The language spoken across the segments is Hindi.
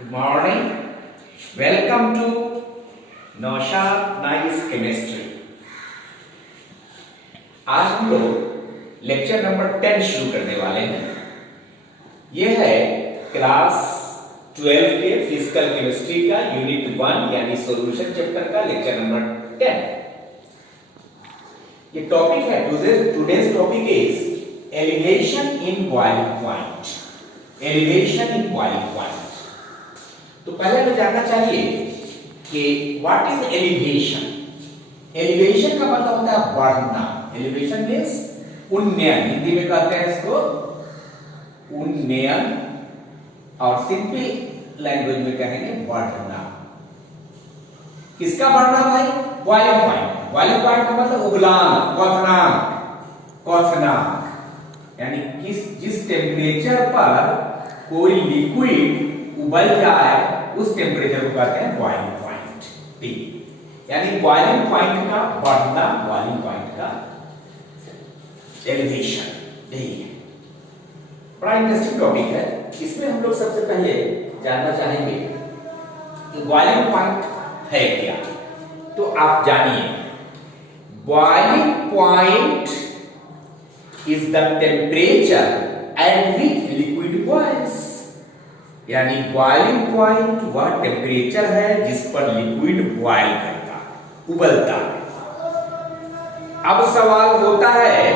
Good morning. Welcome to Naushad nice chemistry. आज हम लोग लेक्चर नंबर 10 शुरू करने वाले हैं। यह है क्लास 12 के फिजिकल केमिस्ट्री का यूनिट 1 यानी सॉल्यूशन चैप्टर का लेक्चर नंबर 10। ये टॉपिक है today's topic is elevation in boiling point. Elevation in boiling point. तो पहले हमें जानना चाहिए कि व्हाट इज एलिवेशन। एलिवेशन का मतलब होता है बढ़ना। एलिवेशन मींस उन्नयन, हिंदी में कहते हैं इसको उन्नयन और सिंपल लैंग्वेज में कहेंगे बढ़ना। किसका बढ़ना भाई? Boiling point. बॉइलिंग पॉइंट का मतलब उबलान, क्वथनांक यानी जिस टेम्परेचर पर कोई लिक्विड उबल जाए उस टेम्परेचर को कहते हैं बॉइलिंग पॉइंट। ठीक, यानी बॉइलिंग पॉइंट का बढ़ना, बॉइलिंग पॉइंट का एलिवेशन। यही है, बड़ा इंटरेस्टिंग टॉपिक है। इसमें हम लोग सबसे पहले जानना चाहेंगे कि बॉइलिंग पॉइंट है क्या। तो आप जानिए, boiling point is the temperature at which liquid boils. यानी बॉइलिंग पॉइंट वह टेम्परेचर है जिस पर लिक्विड बॉइल करता है, उबलता है। अब सवाल होता है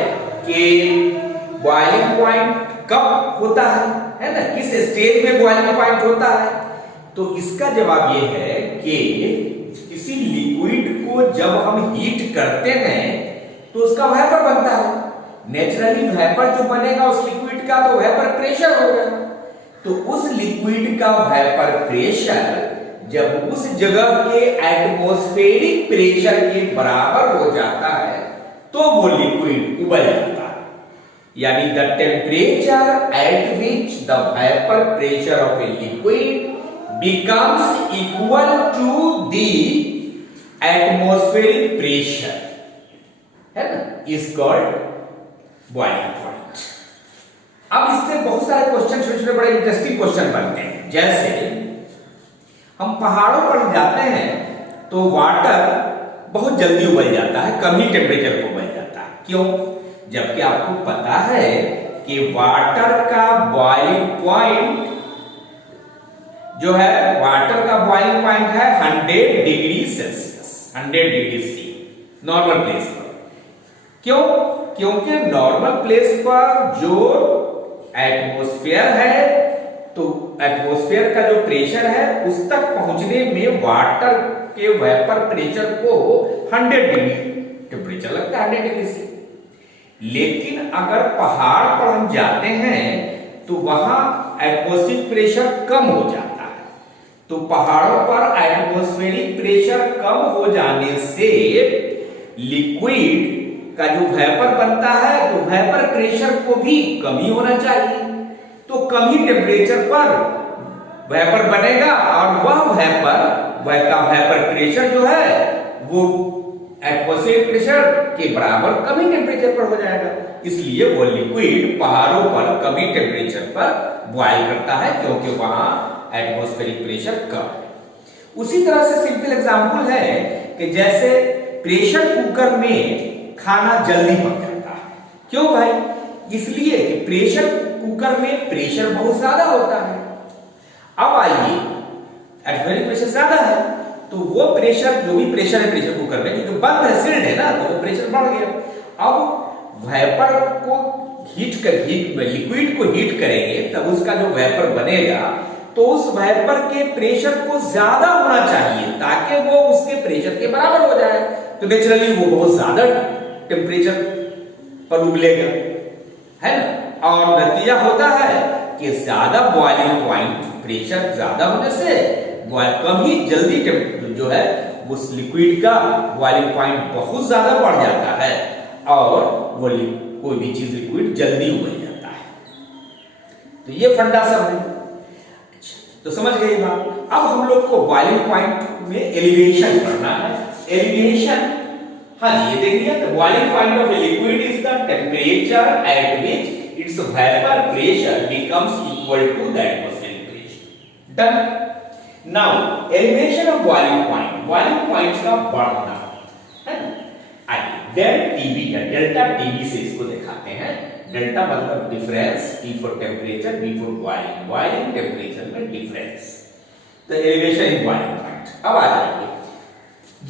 कि बॉइलिंग पॉइंट कब होता है ना, किस स्टेज में बॉइलिंग पॉइंट होता है। तो इसका जवाब यह है कि किसी लिक्विड को जब हम हीट करते हैं तो उसका वेपर बनता है। नेचुरली वेपर जो बनेगा उस लिक्विड का तो वेपर प्रेशर होगा। तो उस लिक्विड का वेपर प्रेशर जब उस जगह के एटमॉस्फेरिक प्रेशर के बराबर हो जाता है तो वो लिक्विड उबल जाता है। यानी the temperature at which the vapour pressure of a liquid becomes equal to the atmospheric pressure है ना, इज कॉल्ड बॉइलिंग पॉइंट। अब इससे बहुत सारे क्वेश्चन, छोटे छोटे बड़े इंटरेस्टिंग क्वेश्चन बनते हैं। जैसे हम पहाड़ों पर जाते हैं तो वाटर बहुत जल्दी उबल जाता है, कम ही टेम्परेचर पर उबल जाता है। क्यों? जबकि आपको पता है कि वाटर का बॉइलिंग पॉइंट जो है, वाटर का बॉइलिंग पॉइंट है 100 degree Celsius, 100 degree C normal place पर। क्यों? क्योंकि नॉर्मल प्लेस पर जो एटमॉस्फेयर है तो एटमॉस्फेयर का जो प्रेशर है उस तक पहुंचने में वाटर के वेपर प्रेशर को 100 डिग्री टेम्परेचर लगता है, 100 डिग्री से। लेकिन अगर पहाड़ पर हम जाते हैं तो वहां एटमॉस्फेरिक प्रेशर कम हो जाता है। तो पहाड़ों पर एटमॉस्फेरिक प्रेशर कम हो जाने से लिक्विड का जो वेपर बनता है तो वेपर प्रेशर को भी कम ही होना चाहिए। तो कम ही टेम्परेचर पर वेपर बनेगा और वह वेपर प्रेशर जो है वो एटमॉस्फेरिक प्रेशर के बराबर कम ही टेम्परेचर पर हो जाएगा। इसलिए वो लिक्विड पहाड़ों पर कम ही टेम्परेचर पर बॉइल करता है, क्योंकि वहां एटमॉस्फेरिक प्रेशर कम है। उसी तरह से सिंपल एग्जांपल है कि जैसे प्रेशर कुकर में खाना जल्दी पक जाता है। क्यों भाई? इसलिए कि प्रेशर कुकर में प्रेशर बहुत ज्यादा होता है। अब आइए, एटमॉस्फेरिक प्रेशर ज्यादा है तो वो प्रेशर, जो भी प्रेशर है प्रेशर कुकर में, क्योंकि बंद है, सील्ड है ना, तो वो प्रेशर बढ़ गया। अब वेपर को लिक्विड को हीट करेंगे तब उसका जो वेपर बनेगा तो उस वेपर के प्रेशर को ज्यादा होना चाहिए ताकि वो उसके प्रेशर के बराबर हो जाए। तो नेचुरली वो बहुत ज्यादा टेम्परेचर पर उबलेगा, है ना। और नतीजा होता है कि ज्यादा बॉइलिंग पॉइंट, प्रेशर ज्यादा होने से कम ही जल्दी जो है उस लिक्विड का बॉइलिंग पॉइंट बहुत ज्यादा बढ़ जाता है और वो कोई भी चीज लिक्विड जल्दी उबल जाता है। तो ये फंडा सब है। तो समझ गए बात। अब हम लोग को बॉइलिंग पॉइंट में एलिवेशन करना है। एलिवेशन, हाँ जी, ये देख लिया। The boiling point of a liquid is the temperature at which its vapour pressure becomes equal to the atmospheric pressure. Done. Now elevation of boiling point का बढ़ना है ना। आइए डेल टीबी या डेल्टा टीबी से इसको दिखाते हैं। डेल्टा मतलब difference, T for temperature, B for boiling temperature में डिफरेंस। तो एलिवेशन इन बॉइलिंग पॉइंट। अब आ जाइए,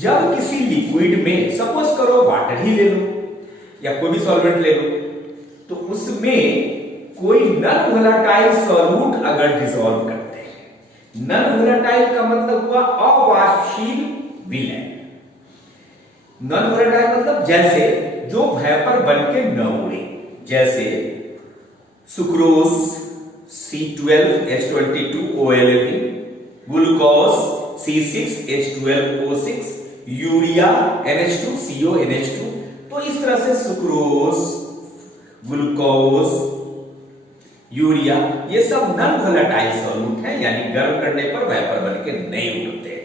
जब किसी लिक्विड में सपोज करो वाटर ही ले लो या कोई भी सॉल्वेंट ले लो, तो उसमें कोई नॉन वोलेटाइल सॉल्यूट अगर डिसॉल्व करते हैं, नॉन वोलेटाइल का मतलब हुआ अवाष्पशील विलय। नॉन वोलेटाइल मतलब जैसे जो वेपर बनके न उड़े, जैसे sucrose C12H22OLL, glucose C6H12O6, urea NH2CONH2। तो इस तरह से सुक्रोज, ग्लूकोज, यूरिया ये सब नॉन वोलेटाइल सॉल्यूट हैं, यानी गर्म करने पर वेपर बनके नहीं उड़ते हैं।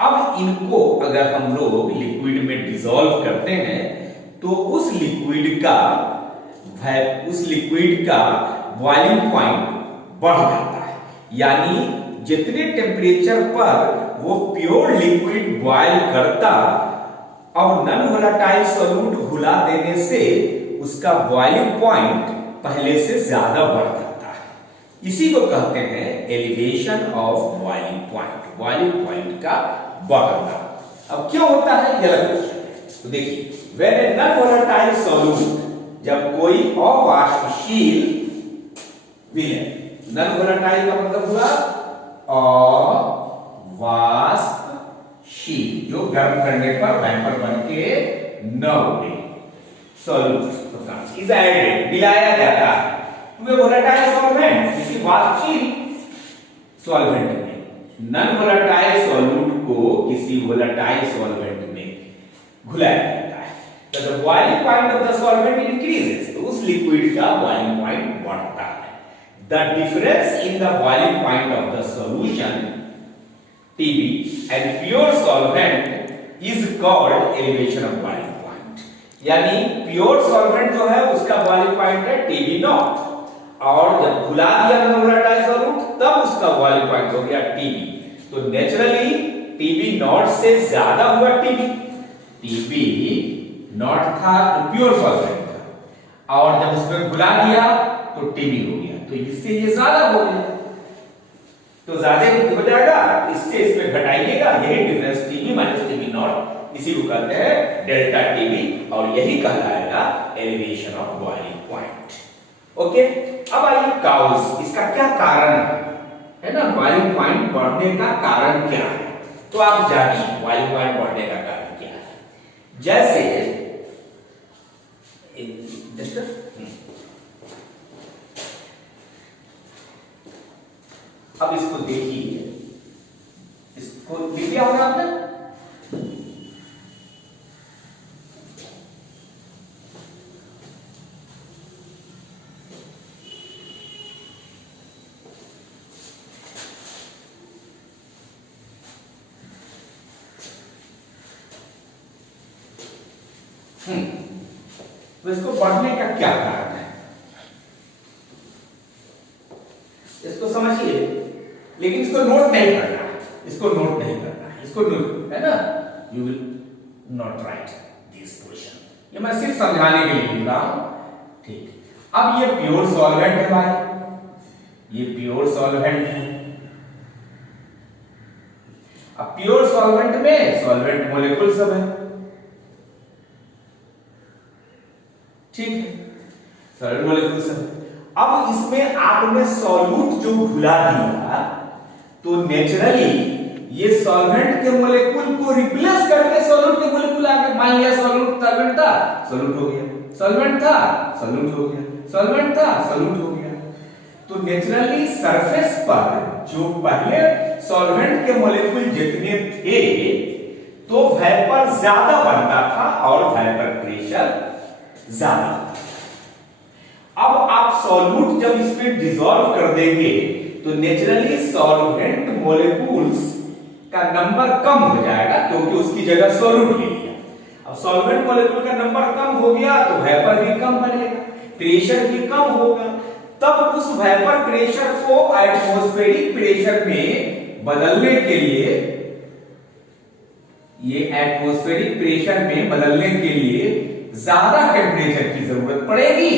अब इनको अगर हम लोग लिक्विड में डिसॉल्व करते हैं तो उस लिक्विड का बॉइलिंग पॉइंट बढ़ जाता है, यानी जितने टेम्परेचर पर वो प्योर लिक्विड बॉयल करता, अब नॉन वोलेटाइल सॉल्यूट घुला देने से उसका बॉइलिंग पॉइंट पहले से ज्यादा बढ़ जाता है। इसी को कहते हैं elevation of boiling point, boiling point का बढ़ना। अब क्यों होता है ये अलग क्वेश्चन है। तो देखिए, when a non volatile solute, जब कोई अवाष्पशील विलय, नॉन वोलेटाइल का मतलब हुआ अवाष्पशील, जो गर्म करने पर वेपर बनके न उड़े, सॉल्यूट इज एडेड, मिलाया जाता है टू ए वोलेटाइल सॉल्वेंट, किसी वाष्पशील सॉल्वेंट में। नॉन वोलेटाइल सॉल्यूट को किसी वोलेटाइल सॉल्वेंट में घुलाया जाता है, तो the boiling point of the solvent increases, तो उस लिक्विड का बॉइलिंग पॉइंट बढ़ता है। The difference in the boiling point of the solution TB and pure solvent is called elevation of boiling point, यानी प्योर सॉल्वेंट जो है उसका बॉइलिंग पॉइंट है TB नॉट, और जब घुला दिया नॉन वोलेटाइल सॉल्यूट तब उसका बॉइलिंग पॉइंट हो गया TB। तो नेचुरली TB नॉट से ज्यादा हुआ TB नॉट था, प्योर सॉल्वेंट था, और जब उसमें घुला दिया तो TB हो गया, तो इससे ये ज्यादा हो गया, तो ज्यादा हो जाएगा, इससे इसमें घटाइएगा, यही difference TB minus TB not, इसी को कहते हैं डेल्टा TB, और यही कहलाएगा elevation of boiling point. Okay, अब आइए काउज, इसका क्या कारण है ना, बॉइलिंग पॉइंट बढ़ने का कारण क्या है। तो आप जानिए बॉइलिंग पॉइंट बढ़ने का कारण क्या है। जैसे अब इसको देखिए, इसको लिख लिया होगा आपने। तो इसको बढ़ने का क्या कारण है, इसको समझिए, लेकिन इसको नोट नहीं करना है, इसको नोट नहीं करना है, इसको नोट है ना, you will not right this question, ये मैं सिर्फ समझाने के लिए लिख रहा हूं, ठीक। अब ये प्योर सॉल्वेंट है भाई, ये प्योर सॉल्वेंट है। अब प्योर सॉल्वेंट में सॉल्वेंट मॉलिक्यूल सब है, ठीक है, सॉल्वेंट मॉलिक्यूल सब है। अब इसमें आपने सॉल्यूट जो घुला दिया, तो नेचुरली ये सॉल्वेंट के मॉलिक्यूल को रिप्लेस करके सॉल्यूट के मॉलिक्यूल आ गए। मान लिया सॉल्यूट सॉल्वेंट था, सॉल्यूट हो गया, सॉल्वेंट था, सॉल्यूट हो गया, सॉल्वेंट था, सॉल्यूट हो गया। तो नेचुरली सरफेस पर जो पहले सॉल्वेंट के मॉलिक्यूल जितने थे, तो वेपर ज्यादा बनता था और वेपर प्रेशर ज्यादा। अब आप सॉल्यूट जब इसमें डिसॉल्व कर देंगे तो नेचुरली सॉल्वेंट मॉलिक्यूल्स का नंबर कम हो जाएगा, क्योंकि उसकी जगह सॉल्यूट ले लिया। अब सॉल्वेंट मॉलिक्यूल का नंबर कम हो गया तो वेपर भी कम बनेगा, प्रेशर भी कम होगा। तब उस वेपर प्रेशर को एटमॉस्फेरिक प्रेशर में बदलने के लिए, ये एटमॉस्फेरिक प्रेशर में बदलने के लिए ज्यादा टेम्परेचर की जरूरत पड़ेगी,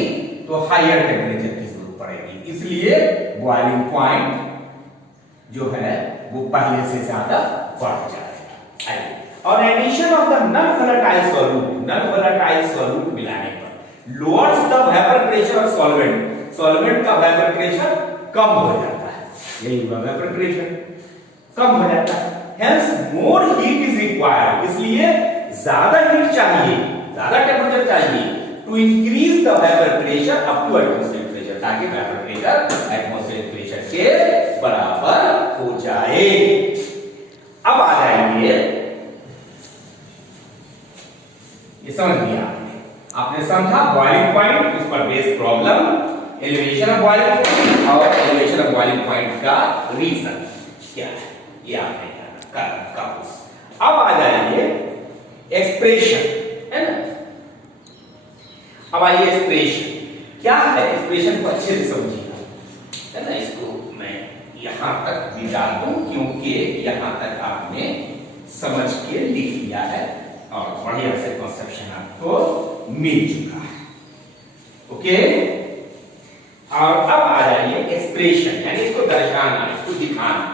तो हायर टेम्परेचर की जरूरत पड़ेगी, इसलिए बॉइलिंग पॉइंट जो है वो पहले से ज्यादा बढ़ जाएगा। और addition of the non volatile solute मिलाने पर lowers the vapour pressure of solvent, solvent का वेपर प्रेशर कम हो जाता है, यही हुआ वेपर प्रेशर कम हो जाता है। Hence more heat is required, इसलिए ज्यादा हीट चाहिए, ज्यादा टेम्परेचर चाहिए to increase the vapor pressure up to atmospheric pressure, ताकि वेपर प्रेशर एटमॉस्फेरिक प्रेशर के बराबर हो जाए। अब आ जाइए, ये समझ लिया आपने समझा बॉइलिंग पॉइंट, उस पर based problem, elevation of boiling point और एलिवेशन ऑफ बॉइलिंग पॉइंट का रीजन क्या है, ये आपने का। अब आ जाइए एक्सप्रेशन, है ना। अब आइए एक्सप्रेशन क्या है, एक्सप्रेशन को अच्छे से समझिएगा, है ना। इसको मैं यहां तक भी डाल दूं क्योंकि यहां तक आपने समझ के लिख लिया है और बढ़िया से कंसेप्शन आपको मिल चुका है, ओके। और अब आ जाइए एक्सप्रेशन, यानी इसको दर्शाना, इसको दिखाना,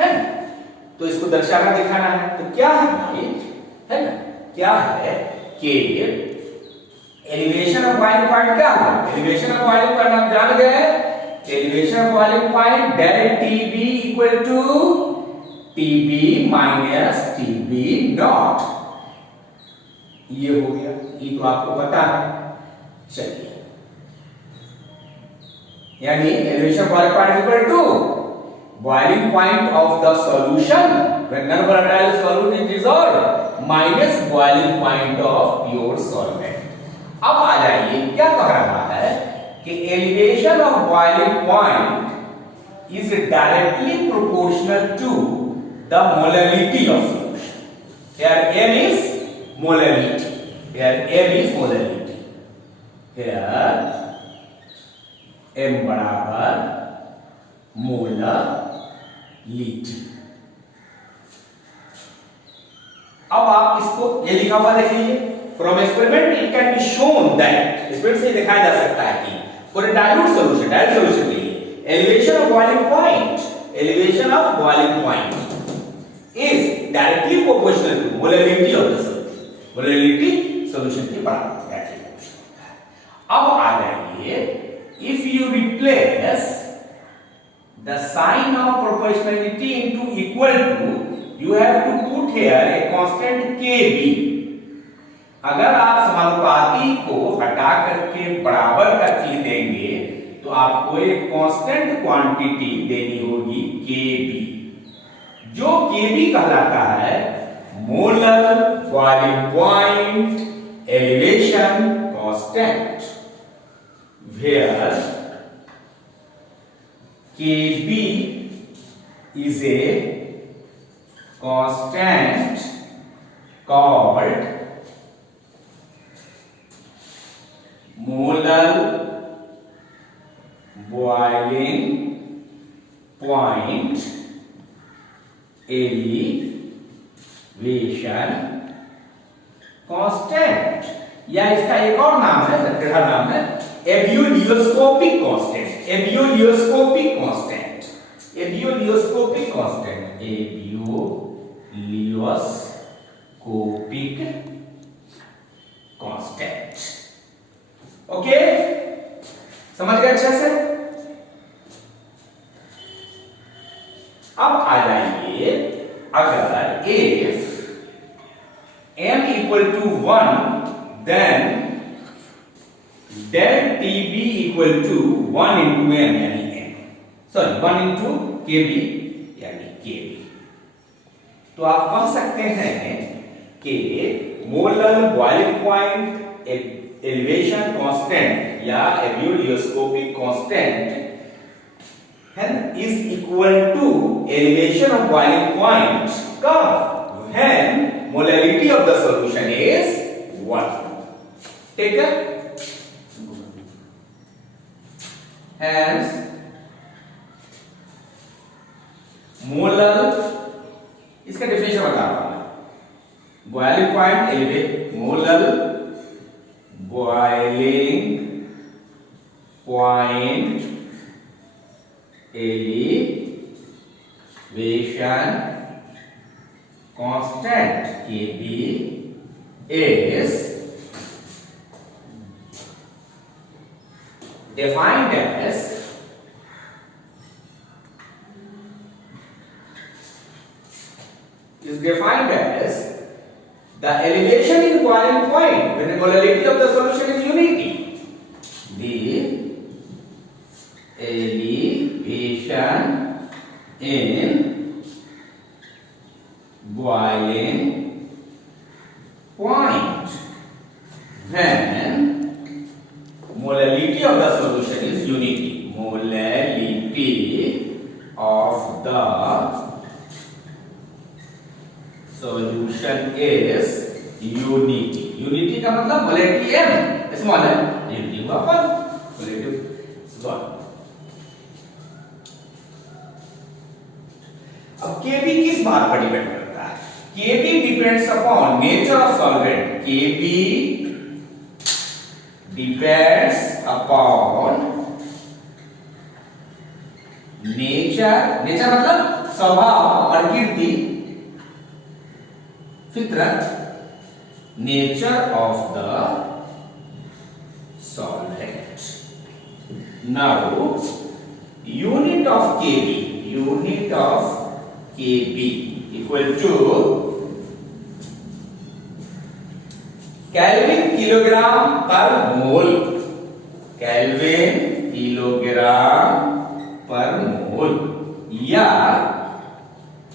है ना। तो इसको दर्शाना दिखाना है, तो क्या है भाई, है ना, क्या है कि एलिवेशन ऑफ बॉइलिंग पॉइंट क्या हुआ, एलिवेशन ऑफ बॉइलिंग पॉइंट आप जान गए, elevation of boiling point del TB equal to TB minus TB nought, ये हो गया, ये तो आपको पता है। चलिए, यानी elevation of boiling point equal to boiling point of the solution when non-volatile solute is dissolved minus boiling point of pure solvent। अब आ जाइए, क्या कह रहा है कि elevation of boiling point is directly proportional to the molality of solution। Here M is molality, here M is molality, here M बराबर मोलालिटी। अब आप इसको ये लिखा हुआ देख लीजिए, from experiment it can be shown that, experiment से दिखाया जा सकता है कि for a dilute solution, dilute solution के लिए elevation of boiling point, elevation of boiling point is directly proportional to molality of the solution, molality solution के बराबर है। अब आ जाइए, if you replace the sign of proportionality into equal to, you have to put here a constant kb। अगर आप समानुपाती को हटा करके बराबर कर देंगे तो आपको एक कांस्टेंट क्वांटिटी देनी होगी kb, जो kb कहलाता है molar boiling point elevation constant, where Kb is a constant called molar boiling point elevation constant, या इसका एक और नाम है, टेढ़ा नाम है ebullioscopic constant, ebullioscopic constant, ebullioscopic constant, ebullioscopic constant, okay, समझ गए अच्छे से। अब आ जाइए, अगर if m equal to 1 then del TB equal to 1 into m यानी m, sorry 1 into kb यानी kb। तो आप कह सकते हैं कि molar boiling point elevation constant या एबियोलियोस्कोपिक कांस्टेंट है is equal to elevation of boiling point कब, when molality of the solution is 1। ठीक है, hence मोलर, इसका डेफिनेशन बता रहा हूं मैं। Boiling point elevate, molar boiling point elevation constant Kb is defined as the elevation in boiling point when the molarity of the solution is unity. The elevation in boiling point when molality of the solution is unity. Molality of the solution is unity. Unity का मतलब molality m स्मॉल है, unity हुआ अपन molality स्मॉल। अब Kb किस बात पर डिपेंड करता है? Kb depends upon nature of solvent. Kb depends upon nature, nature मतलब स्वभाव, प्रकृति, फितरत, nature of the solvent. Now unit of Kb, unit of Kb equal to kelvin kilogram पर मोल, केल्विन किलोग्राम पर मोल या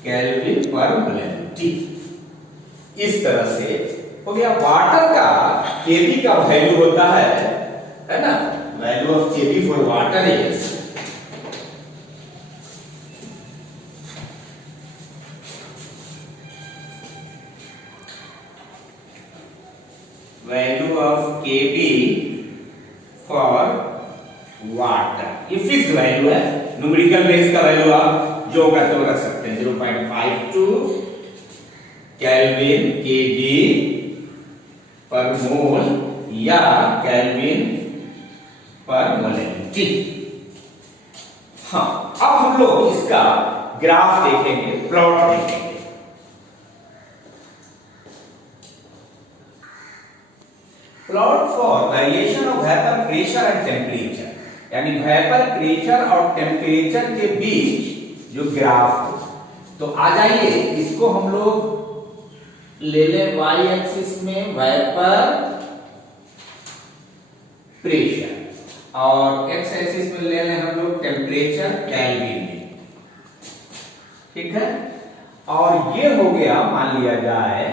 केल्विन पर मोलैरिटी। इस तरह से हो गया। वाटर का Kb का वैल्यू होता है ना, value of Kb for water is value of Kb for water, ये फिक्स्ड वैल्यू है, न्यूमेरिकल बेस का वैल्यू आप जो करते हो रख सकते हैं। 0.52 केल्विन Kb पर मोल या केल्विन पर मोलैरिटी। हाँ, अब हम लोग इसका ग्राफ देखेंगे, प्लॉट देखेंगे। Plot for variation of vapour pressure and temperature, यानी वेपर प्रेशर और टेम्परेचर के बीच जो ग्राफ हो। तो आ जाइए इसको हम लोग ले लें y एक्सिस में वेपर प्रेशर और x एक्सिस में ले लें हम लोग टेम्परेचर केल्विन में, ठीक है। और ये हो गया, मान लिया जाए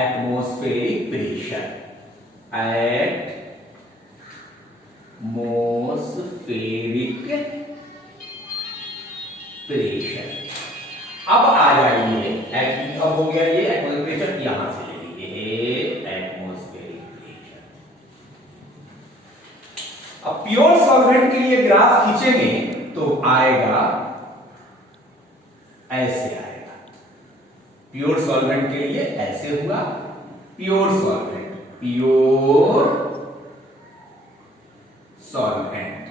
एटमॉस्फेरिक प्रेशर, एटमॉस्फेरिक प्रेशर। अब आ जाइए, अब हो गया ये एटमॉस्फेरिक प्रेशर, यहां से ले लीजिए एटमॉस्फेरिक प्रेशर। अब प्योर सॉल्वेंट के लिए ग्राफ खींचेंगे तो आएगा ऐसे आएगा। प्योर सॉल्वेंट के लिए ऐसे हुआ, प्योर सॉल्वेंट, प्योर सॉल्वेंट।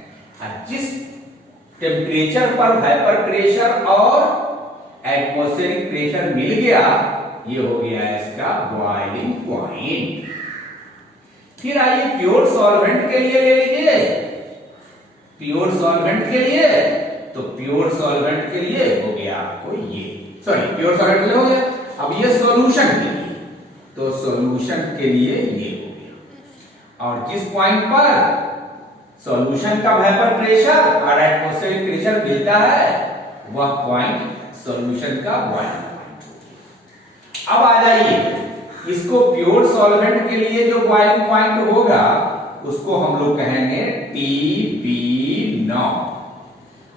जिस टेम्परेचर पर वेपर प्रेशर और एटमॉस्फेरिक प्रेशर मिल गया, ये हो गया इसका बॉइलिंग पॉइंट। फिर आइए प्योर सॉल्वेंट के लिए ले लीजिए, प्योर सॉल्वेंट के लिए, तो प्योर सॉल्वेंट के लिए हो गया आपको ये, सॉरी प्योर सॉल्वेंट के लिए हो गया। अब ये सॉल्यूशन के लिए, तो सॉल्यूशन के लिए ये हो गया। और किस पॉइंट पर सॉल्यूशन का वेपर प्रेशर और एटमॉस्फेरिक प्रेशर मिलता है, वह पॉइंट सॉल्यूशन का बॉइलिंग पॉइंट। अब आ जाइए, इसको प्योर सॉल्वेंट के लिए जो बॉइलिंग पॉइंट होगा उसको हम लोग कहेंगे TB0,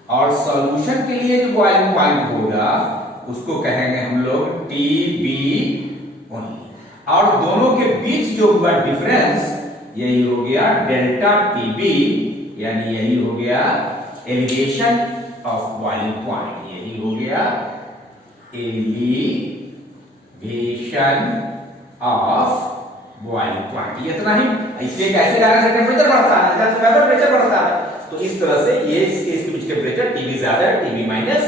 और सॉल्यूशन के लिए जो बॉइलिंग पॉइंट होगा उसको कहेंगे हम लोग TB1। और दोनों के बीच जो हुआ डिफरेंस यही हो गया डेल्टा TB, यानी यही हो गया एलिवेशन ऑफ बॉइलिंग पॉइंट, यही ये हो गया एलिवेशन ऑफ बॉइलिंग पॉइंट। ये इतना ही, इसलिए कैसे जाने से टेम्परेचर बढ़ता है, टेम्परेचर बढ़ता है। तो इस तरह से ये इस केस के बीच टेम्परेचर टीबी ज्यादा है, टीबी माइनस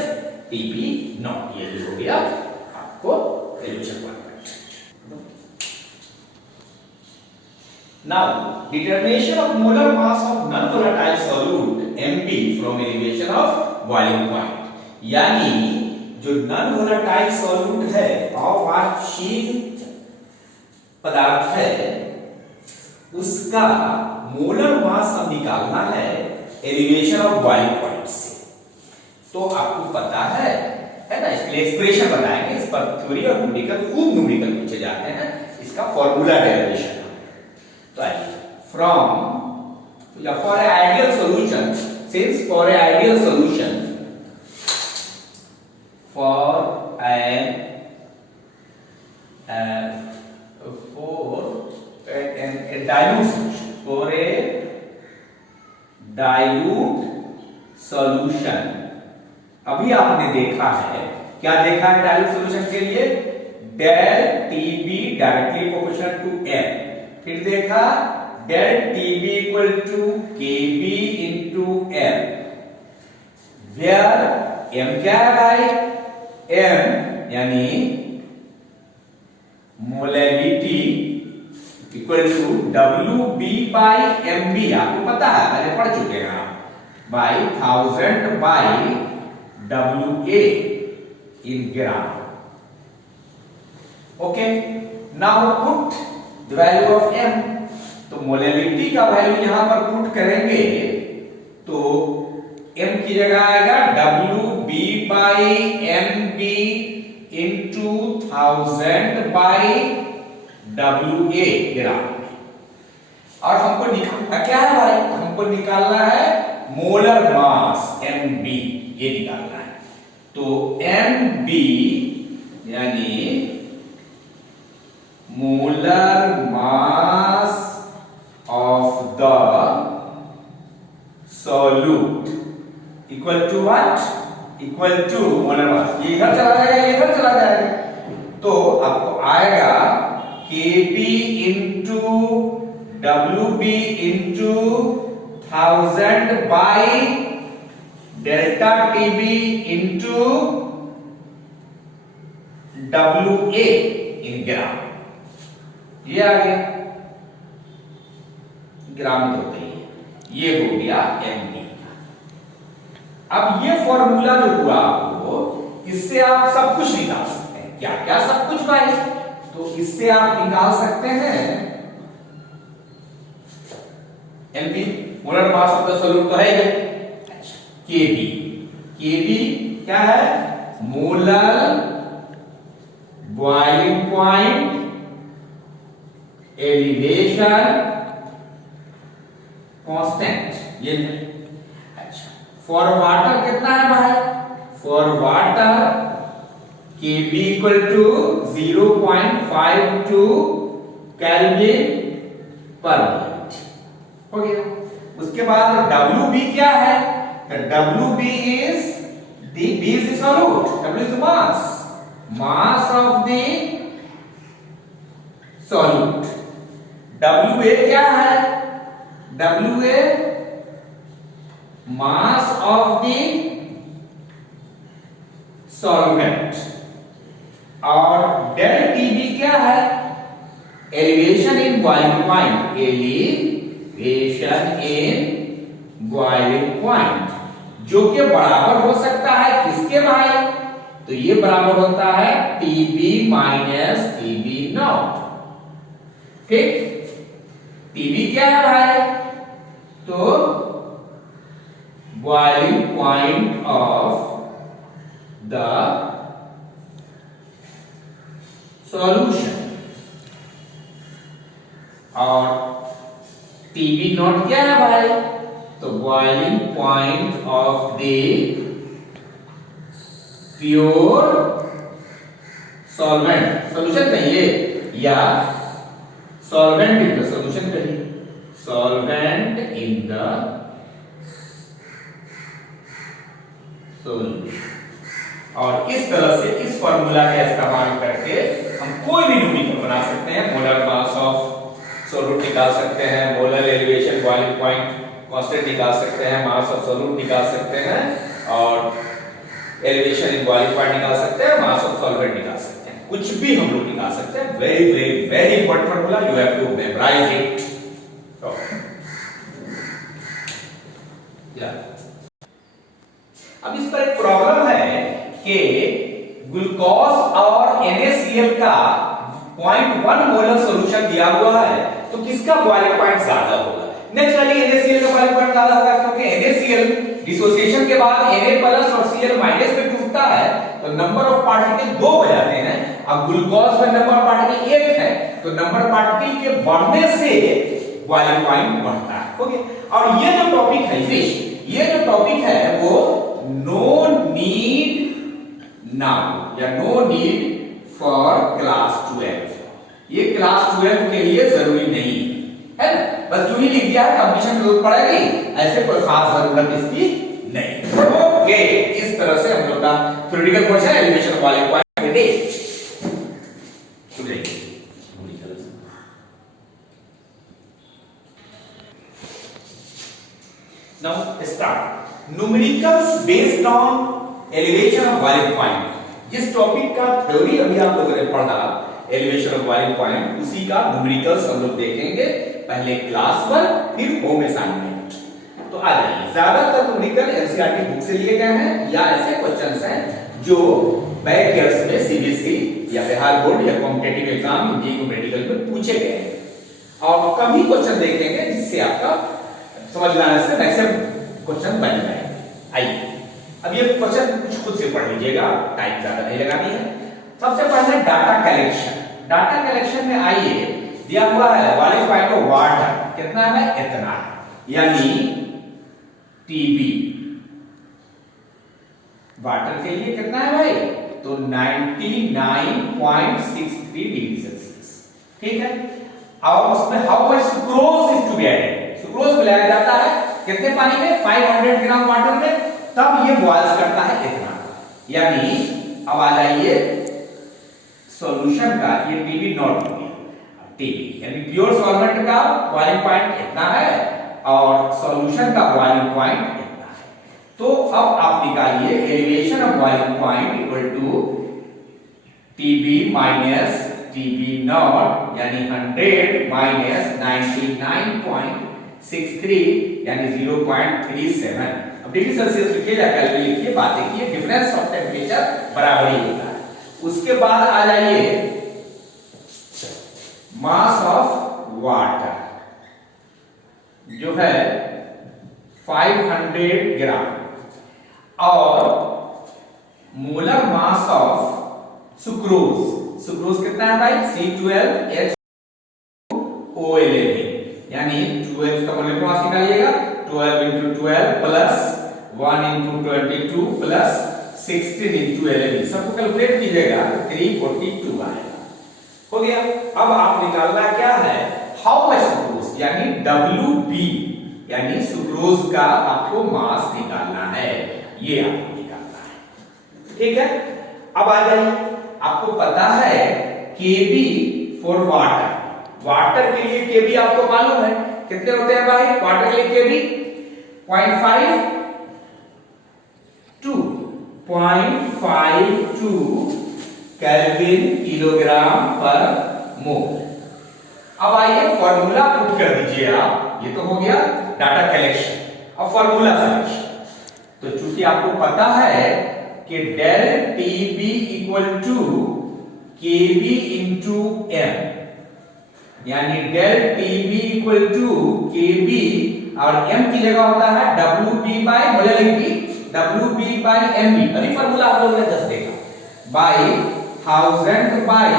टीबी नॉट, ये हो गया आपको elevation point. Now, determination of molar mass of non-volatile solute Mb from elevation of boiling point। यानी जो non-volatile solute है, अवाक्षीण पदार्थ है, उसका मोलर मास हम निकालना है एलिवेशन ऑफ बॉइलिंग पॉइंट से। तो आपको पता है ना, इसके लिए एक्सप्रेशन बताएंगे, इस पर थ्योरी और न्यूमेरिकल खूब न्यूमेरिकल पूछे जाते हैं, इसका फॉर्मूला डेरिवेशन। तो from for an ideal solution, since for an ideal solution, for a dilute solution, for a dilute solution, अभी आपने देखा है, क्या देखा है dilute solution के लिए? del TB directly proportional to M। फिर देखा del TB equal to KB into M, where M क्या है भाई? M यानी molarity equal to WB by MB, आपको पता है, पहले पढ़ चुके हैं आप, by 1000 by WA in gram। Okay, now put the value of M। तो मोलैरिटी का वैल्यू यहां पर पुट करेंगे तो M की जगह आएगा WB by MB into 1000 by WA ग्राम। और हमको निकालना क्या है भाई? हमको निकालना है मोलर मास MB, ये निकालना है। तो MB यानी molar mass of the solute equal to what? Equal to molar mass। ये इधर चला जाएगा, ये इधर चला जाएगा, तो आपको आएगा Kb into WB into 1000 by delta TB into WA in ग्राम। ये आ गया ग्राम में होते ही, ये हो गया MB। अब ये फॉर्मूला जो हुआ आपको, इससे आप सब कुछ निकाल सकते हैं। क्या क्या सब कुछ भाई? तो इससे आप निकाल सकते हैं MB, molar mass of the solute तो है ही। KB, KB क्या है? Molar boiling point elevation constant, ये अच्छा। फॉर वाटर कितना है भाई? For water Kb equal to 0.52 kelvin per minute, हो गया। उसके बाद WB क्या है? तो WB is the B is the solute, W is the mass of the solute। WA क्या है? WA mass of the solvent। और del TB क्या है? Elevation in boiling point, elevation in boiling point, जो कि बराबर हो सकता है किसके भाई? तो ये बराबर होता है TB माइनस TB नॉट। ठीक, TB क्या है भाई? तो boiling point of the solution, और TB नॉट क्या है भाई? तो boiling point of the pure solvent, solution कहिए या सॉल्वेंट इन द सॉल्यूशन कहिए, सॉल्वेंट इन द सॉल्यूशन। और इस तरह से इस फॉर्मूला का इस्तेमाल करके हम कोई भी न्यूमेरिकल बना सकते हैं। मोलर मास ऑफ सॉल्यूट निकाल सकते हैं, molar elevation boiling point constant निकाल सकते हैं, मास ऑफ सॉल्यूट निकाल सकते हैं और एलिवेशन इन बॉइलिंग पॉइंट निकाल सकते हैं, मास ऑफ सॉल्वेंट निकाल सकते हैं, कुछ भी हम लोग निकाल सकते हैं। Very very very important formula, you have to memorise it. अब इस पर एक प्रॉब्लम है कि ग्लूकोज और NaCl का 0.1 मोलर सॉल्यूशन दिया हुआ है, तो किसका बॉइलिंग पॉइंट ज्यादा होगा? नेचुरली NaCl का बॉइलिंग पॉइंट ज्यादा होगा, क्योंकि NaCl डिसोसिएशन के बाद Na+ और Cl- में टूटता है, तो नंबर ऑफ पार्टिकल 2 हो जाते हैं। अब ग्लूकोज में नंबर ऑफ पार्टिकल 1 है, तो नंबर ऑफ पार्टिकल के बढ़ने से बॉइलिंग पॉइंट बढ़ता है। ओके, और ये जो टॉपिक है फिश, ये जो टॉपिक है वो नो नीड नाउ या नो नीड फॉर क्लास 12, ये क्लास 12 के लिए जरूरी नहीं है ना, बस यूं ही लिख दिया है, कंपटीशन की जरूरत पड़ेगी, ऐसे कोई खास जरूरत इसकी नहीं। ओके, इस तरह से हम लोग का थ्योरेटिकल क्वेश्चन एलिवेशन वाले पॉइंट पे now start numericals based on elevation of boiling point। जिस टॉपिक का थ्योरी अभी आप लोगों ने पढ़ा एलिवेशन ऑफ बॉइलिंग पॉइंट, उसी का न्यूमेरिकल्स हम लोग देखेंगे, पहले क्लास 1 फिर होम असाइनमेंट। तो आ जाइए, ज्यादातर न्यूमेरिकल एनसीईआरटी बुक से लिए गए हैं या ऐसे क्वेश्चंस हैं जो बैक ईयर्स में सीबीएसई या बिहार बोर्ड या कॉम्पिटिटिव एग्जाम इंजीनियरिंग मेडिकल में पूछे गए हैं, और कम ही क्वेश्चन देखेंगे जिससे आपका समझ में आने से मैक्सिमम क्वेश्चन बन जाएंगे। आइए अब ये क्वेश्चन कुछ खुद से पढ़ लीजिएगा, टाइम ज्यादा नहीं लगानी है। सबसे पहले डाटा कलेक्शन। डाटा कलेक्शन में आइए, दिया हुआ है बॉइलिंग पॉइंट ऑफ वाटर कितना है, इतना है, यानी TB वाटर के लिए कितना है भाई, तो 99.63 डिग्री सेल्सियस। ठीक है, और उसमें how much sucrose is to be added, sucrose मिलाया जाता है कितने पानी में, 500 ग्राम वाटर में, तब ये बॉइल्स करता है इतना। यानी अब आ जाइए सॉल्यूशन का, ये TB नॉट हो गया, TB यानी प्योर सॉल्वेंट का बॉइलिंग पॉइंट इतना है और सॉल्यूशन का बॉइलिंग पॉइंट इतना है। तो अब आप निकालिए elevation of boiling point equal to TB minus TB nought, यानी 100 माइनस 99.63 यानी 0.37। अब डिग्री सेल्सियस लिखिए या कैलोरी लिखिए, बात देखिए, डिफरेंस ऑफ टेंपरेचर बराबर ही होता है। उसके बाद आ जाइए मास ऑफ वाटर जो है 500 ग्राम और molar mass of sucrose, sucrose कितना है भाई, C12H11, यानी 12 का मोलर मास निकालिएगा, 12 into 12 plus 1 into 22 plus 16 into 11, सबको कैलकुलेट कीजिएगा तो 342 आएगा। हो गया। अब आप निकालना क्या है, हाउ मच सुक्रोज, यानी WB, यानी सुक्रोज का आपको मास निकालना है, ये आपको निकालना है। ठीक है, अब आ जाइए, आपको पता है KB फॉर वाटर, वाटर के लिए KB आपको मालूम है कितने होते हैं भाई, वाटर के लिए KB 0.52 केल्विन किलोग्राम पर मोल। अब आइए फॉर्मूला पुट कर दीजिए आप, ये तो हो गया डाटा कलेक्शन। अब फॉर्मूला सॉल्यूशन, तो चूंकि आपको पता है कि del TB equal to KB into M, यानी del TB equal to KB और M की जगह होता है WB by WB by MB। अभी फॉर्मूला आप लोगों ने 10 देखा, बाय 1000 बाय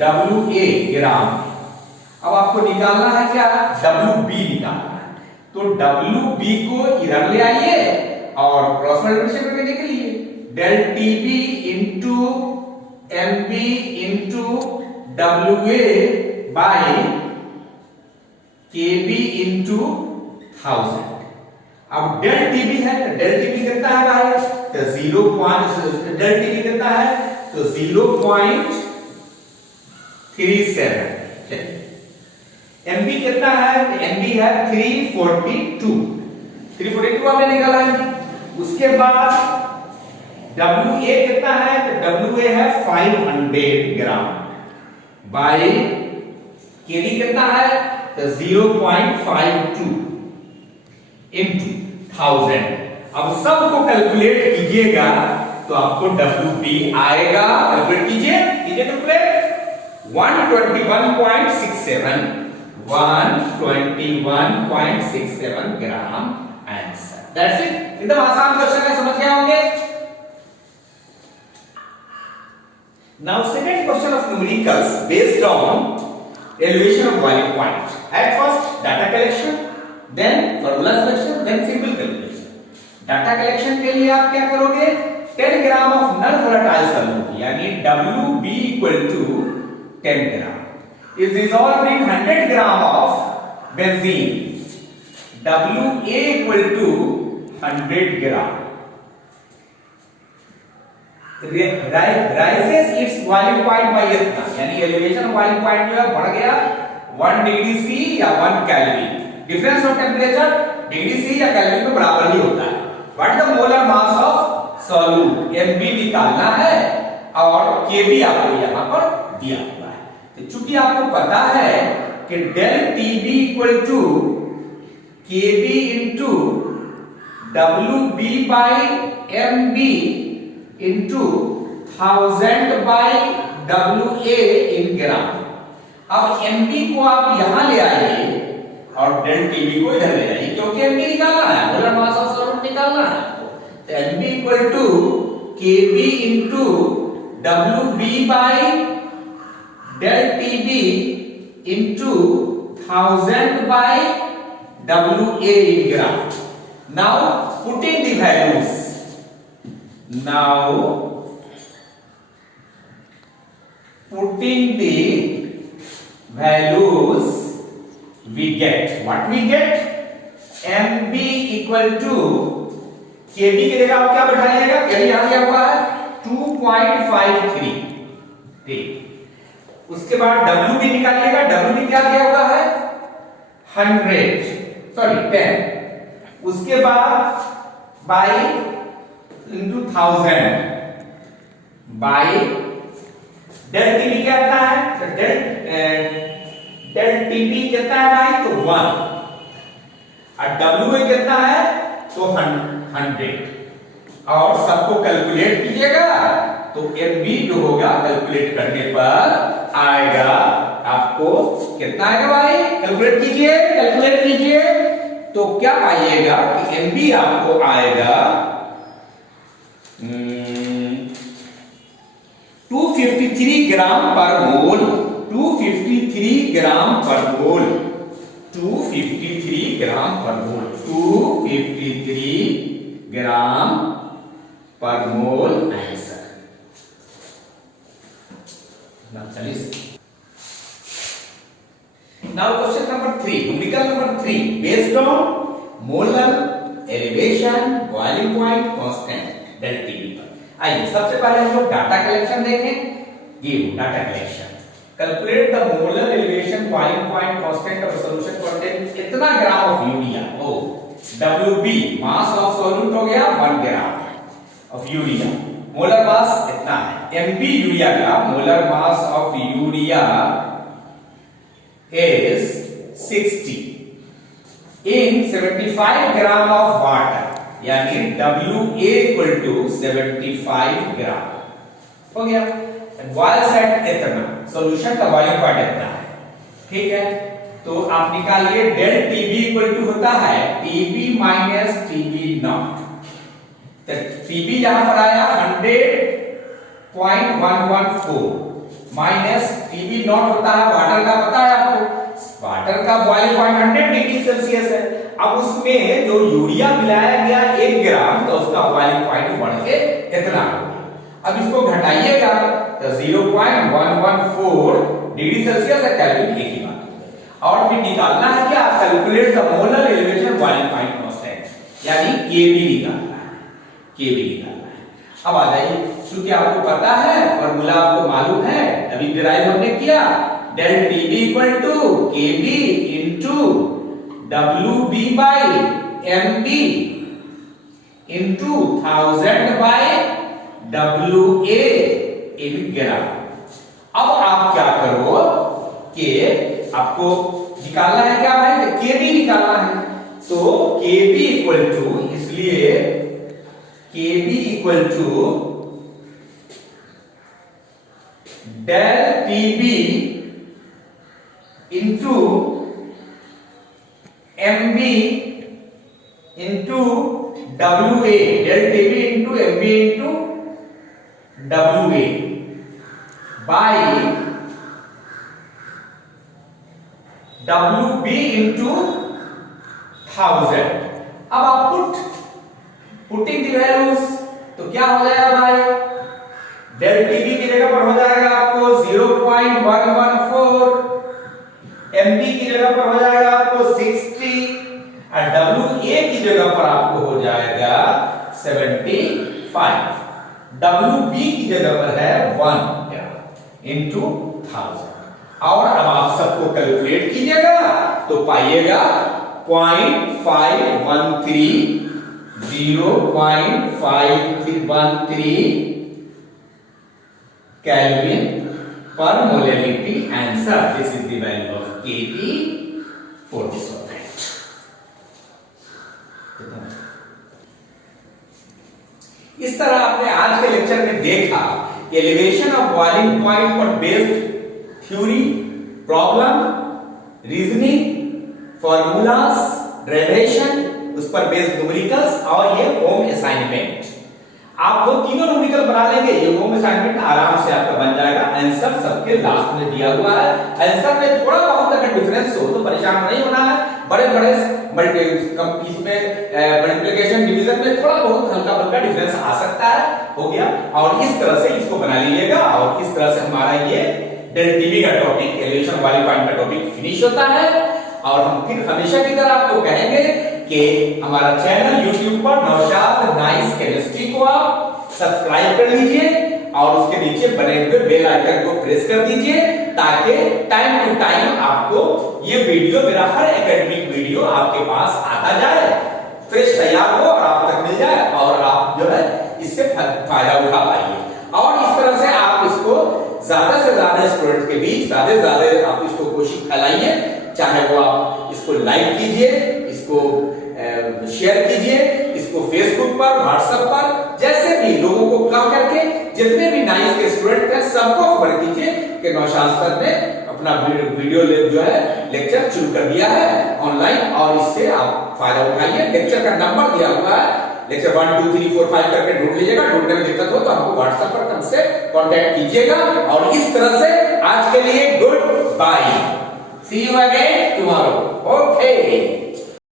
WA ग्राम। अब आपको निकालना है क्या, WB निकालना है, तो WB को इधर ले आइए और क्रॉस मल्टीप्लिकेशन करके निकालिए, del TB into MB into WA by KB into 1000। अब डेल TB है, डेल TB कितना है भाई, तो 0. डेल टीबी कितना है तो 0.37. एमबी कितना है एमबी है 342 आपने निकाला है. उसके बाद WA कितना है तो WA है 500 ग्राम बाय केवी कितना है तो 0.52 into 1000. अब सबको कैलकुलेट कीजिएगा तो आपको WB आएगा. कैलकुलेट कीजिए calculate 121.67 gram answer. That's it. एकदम आसान क्वेश्चन है, समझ गए होंगे. Now second question of numericals based on elevation of boiling point. At first data collection, then formula selection, then simple calculation. Data collection के लिए आप क्या करोगे 10 ग्राम of non volatile solute यानी WB equal to 10 gram is dissolved in 100 gram of benzene. WA equal to 100 gram. Rises its boiling point by इतना यानी एलिवेशन boiling point जो है बढ़ गया 1 डिग्री C या 1 kelvin. Difference of temperature degree C या केल्विन में बराबर ही होता है. What the molar mass of solute Mb निकालना है और Kb आपको यहां पर दिया हुआ है. तो चूंकि आपको पता है कि del Tb equal to Kb into Wb by Mb into 1000 by WA in gram. अब Mb को आप यहां ले आइए और del Tb को इधर ले आइए क्योंकि Mb निकालना है, मोलर मास ऑफ सॉल्यूट निकालना है. तो Mb equal to Kb into WB by del Tb into 1000 by WA in gram. Now putting the values. Now putting the values we get. What we get? Mb equal to Kb की जगह आप क्या बैठाइएगा Kb यहां दिया हुआ है 2.53. ठीक. उसके बाद WB निकालिएगा. WB क्या दिया हुआ है 10. उसके बाद by into 1000 by del TB क्या आता है तो डेल टीबी कितना है भाई तो 1 और WA कितना है तो 100 और सबको कैलकुलेट कीजिएगा तो MB जो होगा कैलकुलेट करने पर आएगा आपको कितना आएगा भाई कैलकुलेट कीजिए तो क्या पाइएगा कि MB आपको आएगा 253 ग्राम पर मोल. 253 ग्राम पर मोल. 253 ग्राम पर मोल. 253 ग्राम पर मोल answer. Now question number 3. Numerical number 3 based on molar elevation boiling point constant del Tb पर. आइए सबसे पहले हम लोग डाटा कलेक्शन देखें. ये data collection calculate the molar elevation boiling point constant of solution contain इतना ग्राम ऑफ यूरिया. ओ WB मास ऑफ सॉल्यूट हो गया 1 gram of urea. Molar mass इतना है. MB यूरिया का molar mass of urea is 60 in 75 gram of water यानी WA equal to 75 ग्राम हो गया. बॉयल सेट इतना सॉल्यूशन का बॉइलिंग पॉइंट इतना है. ठीक है तो आप निकालिए डेल TB इक्वल टू होता है TB माइनस TB नॉट. तो TB यहां पर आया 100.114 माइनस TB नॉट होता है वाटर का. पता है आपको वाटर का बॉइलिंग पॉइंट 100 डिग्री सेल्सियस है. अब उसमें जो यूरिया मिलाया गया 1 ग्राम तो उसका बॉइलिंग पॉइंट बढ़ के इतना हो गया. अब इसको घटाइएगा तो 0.114 डिग्री सेल्सियस है केल्विन एक ही बात. और फिर निकालना है क्या calculate the molar elevation boiling point constant यानी Kb निकालना है. अब आ जाइए, क्योंकि आपको पता है फॉर्मूला आपको मालूम है, अभी डिराइव हमने किया, del TB equal to KB into WB by MB into 1000 by WA AB gram. अब आप क्या करो कि आपको निकालना है क्या भाई, केबी निकालना है, तो केबी इक्वल टू, इसलिए KB equal to del TB into MB into WA, del TB into MB into WA by WB into 1000। अब आप पुटिंग दी वैल्यूज, तो क्या हो जाएगा भाई, डेल टीबी की जगह पर हो जाएगा आपको 0.114, एमबी की जगह पर हो जाएगा आपको 60 और डब्ल्यूए की जगह पर आपको हो जाएगा 75, डब्ल्यूबी की जगह पर है 1 इंटू 1000। और अब आप सबको कैलकुलेट कीजिएगा तो पाइएगा 0.513 Kelvin per molality answer. This is the value of Kb for this solvent. इस तरह आपने आज के लेक्चर में देखा एलिवेशन ऑफ बॉइलिंग पॉइंट पर based theory, problem, reasoning, formulas, derivation, उस पर बेस्ड न्यूमेरिकल्स और ये होम असाइनमेंट। आप वो तीनों न्यूमेरिकल बना लेंगे, ये होम असाइनमेंट आराम से आपका बन जाएगा। आंसर सबके लास्ट में दिया हुआ है, आंसर में थोड़ा बहुत अगर डिफरेंस हो तो परेशान नहीं होना है। बड़े बड़े इसमें मल्टीप्लिकेशन डिवीजन में थोड़ा बहुत हल्का फुल्का डिफरेंस आ सकता है, हो गया। और इस तरह से इसको बना लीजिएगा और इस तरह से हमारा ये डेल टीबी का टॉपिक, एलिवेशन वाली पॉइंट का टॉपिक फिनिश होता है। और हम फिर हमेशा की तरह आपको कहेंगे कि हमारा चैनल YouTube पर नौशाद नाइस केमिस्ट्री को आप सब्सक्राइब कर लीजिए और उसके नीचे बने हुए बेल आइकन को प्रेस कर दीजिए ताकि टाइम टू टाइम आपको ये वीडियो, मेरा हर एकेडमिक वीडियो आपके पास आता जाए, फ्रेश तैयार हो और आप तक मिल जाए और आप जो है इससे फायदा उठा पाइए। और इस तरह से आप इसको ज्यादा से ज्यादा स्टूडेंट के बीच ज्यादा से ज्यादा आप इसको कोशिश फैलाइए, चाहे वो आप इसको लाइक कीजिए, इसको शेयर कीजिए, इसको फेसबुक पर, व्हाट्सएप पर, जैसे भी लोगों को कम करके जितने भी नाइस के स्टूडेंट हैं सबको खबर कीजिए कि नौशाद सर ने अपना वीडियो जो है लेक्चर शुरू कर दिया है ऑनलाइन और इससे आप फायदा उठाइए। लेक्चर का नंबर दिया हुआ है, लेक्चर 1 2 3 4 5 करके ढूंढ लीजिएगा, ढूंढने में दिक्कत हो तो हमको व्हाट्सएप पर हमसे कांटेक्ट कीजिएगा। और इस तरह से आज के लिए good bye, see you again tomorrow, okay.